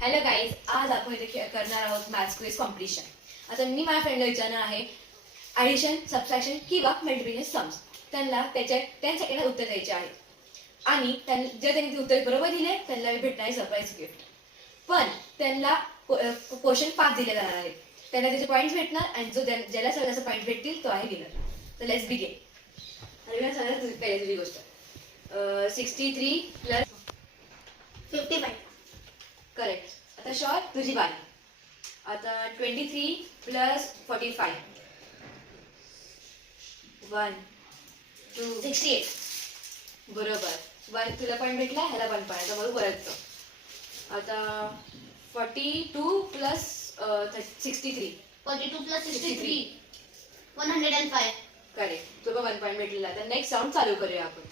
Hello guys, आज आपण इथे करणार आहोत मॅथ्स क्विज कॉम्पिटिशन. आता मी माझ्या फ्रेंडला विचारणार आहे ॲडिशन, सबट्रॅक्शन किंवा मल्टिप्लिकेशन सम्स. त्यांना त्यांच्या सेकंदात उत्तर द्यायचे आहे आणि जर त्यांनी ते उत्तर बरोबर दिले त्यांना भेटणारे सरप्राईज गिफ्ट. पण त्यांना क्वेश्चन 5 दिले जाणार आहेत. त्यांना त्याचे पॉईंट्स भेटणार आणि ज्याला सगळ्यात जास्त पॉईंट भेटतील तो आहे विनर. तर लेट्स बिगिन. आणि सगळ्यात पहिली गोष्ट 63 प्लस 55. करेक्ट. आता शॉर्ट तुझी बारी. आता 23 प्लस 45 1 2 68. बरोबर. वन तुला पॉईंट भेटला, ह्याला 1 पॉईंट. आता बरोबर येतो. आता 42 प्लस 63 42 plus 63. 105. करेक्ट. तुला 1 पॉईंट भेटलेला. आता नेक्स्ट राऊंड चालू करूया आपण.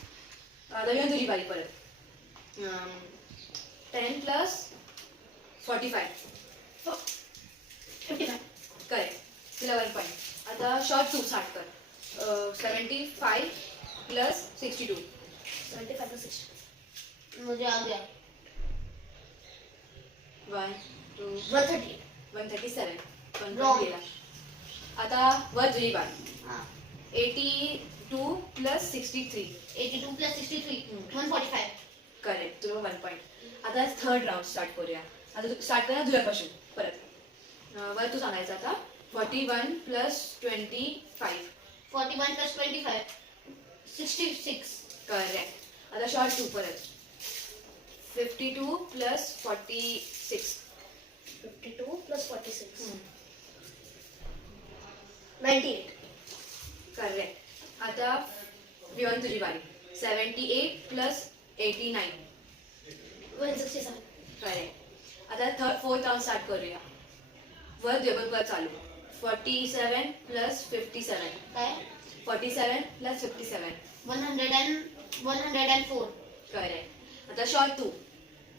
आता येऊन तुझी बारी परत. 10 प्लस 45 55. करेक्ट. तुला 1 पॉईंट. आता शॉर्ट तू स्टार्ट कर. 75 प्लस 62 75 plus 60. मुझे आ गया 1 2 138. 137 Wrong. गेला. आता वर तुझी बारी. हाँ 82 प्लस 63 82 plus 63. 145. करेक्ट. तुला 1 पॉईंट. आता थर्ड राऊंड स्टार्ट करूया. आता स्टार्ट करा तुझ्यापासून परत. वर तू सांगायचं आता 41 प्लस 25 41 plus 25. 66. करेक्ट. आता शॉर्ट तू परत 52 प्लस 46 52 plus 46. 98. करेक्ट. आता बियॉन्ड तुझी बारी. 78 प्लस 89 167. करेक्ट. आता फोर्थ राऊंड स्टार्ट करूया. वर टेबल पर चालू. 47 प्लस 57 काय 47 प्लस 57 104. करेक्ट. आता शॉर्ट तू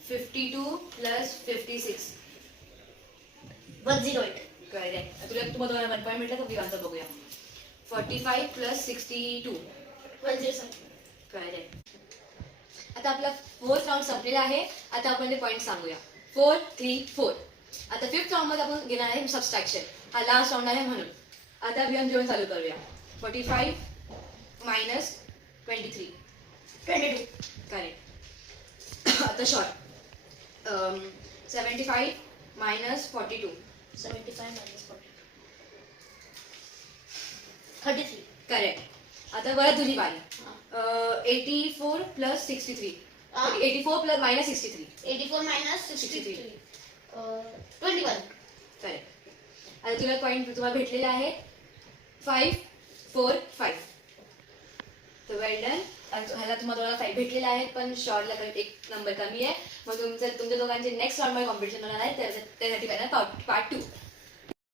52 प्लस 56 108. करेक्ट. तुला तुम्हाला 1 पॉईंट भेटला तर बियॉन्डचं बघूया. 45 प्लस 62 107. करेक्ट. आता आपला फोर्थ राऊंड संपलेला आहे. आता आपण ते पॉईंट सांगूया. 4 3 4. आता फिफ्थ राऊंड मध्ये आपण घेणार आहे सबस्ट्रॅक्शन. हा लास्ट राऊंड आहे म्हणून. आता बियॉन्ड जेवण चालू करूया. 45 मायनस 23 22. करेक्ट. आता शॉर्ट 75 मायनस 42 75 minus 42. 33. करेक्ट. आता परत तुझी बारी. हाँ 84 प्लस 63 हाँ 84 प्लस मायनस 63 84 minus 63. 21. करेक्ट. आता तुला पॉईंट तुम्हाला भेटलेले आहे 5 4 5. तर वेल डन. ह्याला तुम्हाला 5 भेटलेले आहेत पण शॉर्टला एक नंबर कमी आहे. मग तुमच्या दोघांचे नेक्स्ट राऊंडमध्ये कॉम्पिटिशन होणार आहे. त्यासाठी पार्ट 2.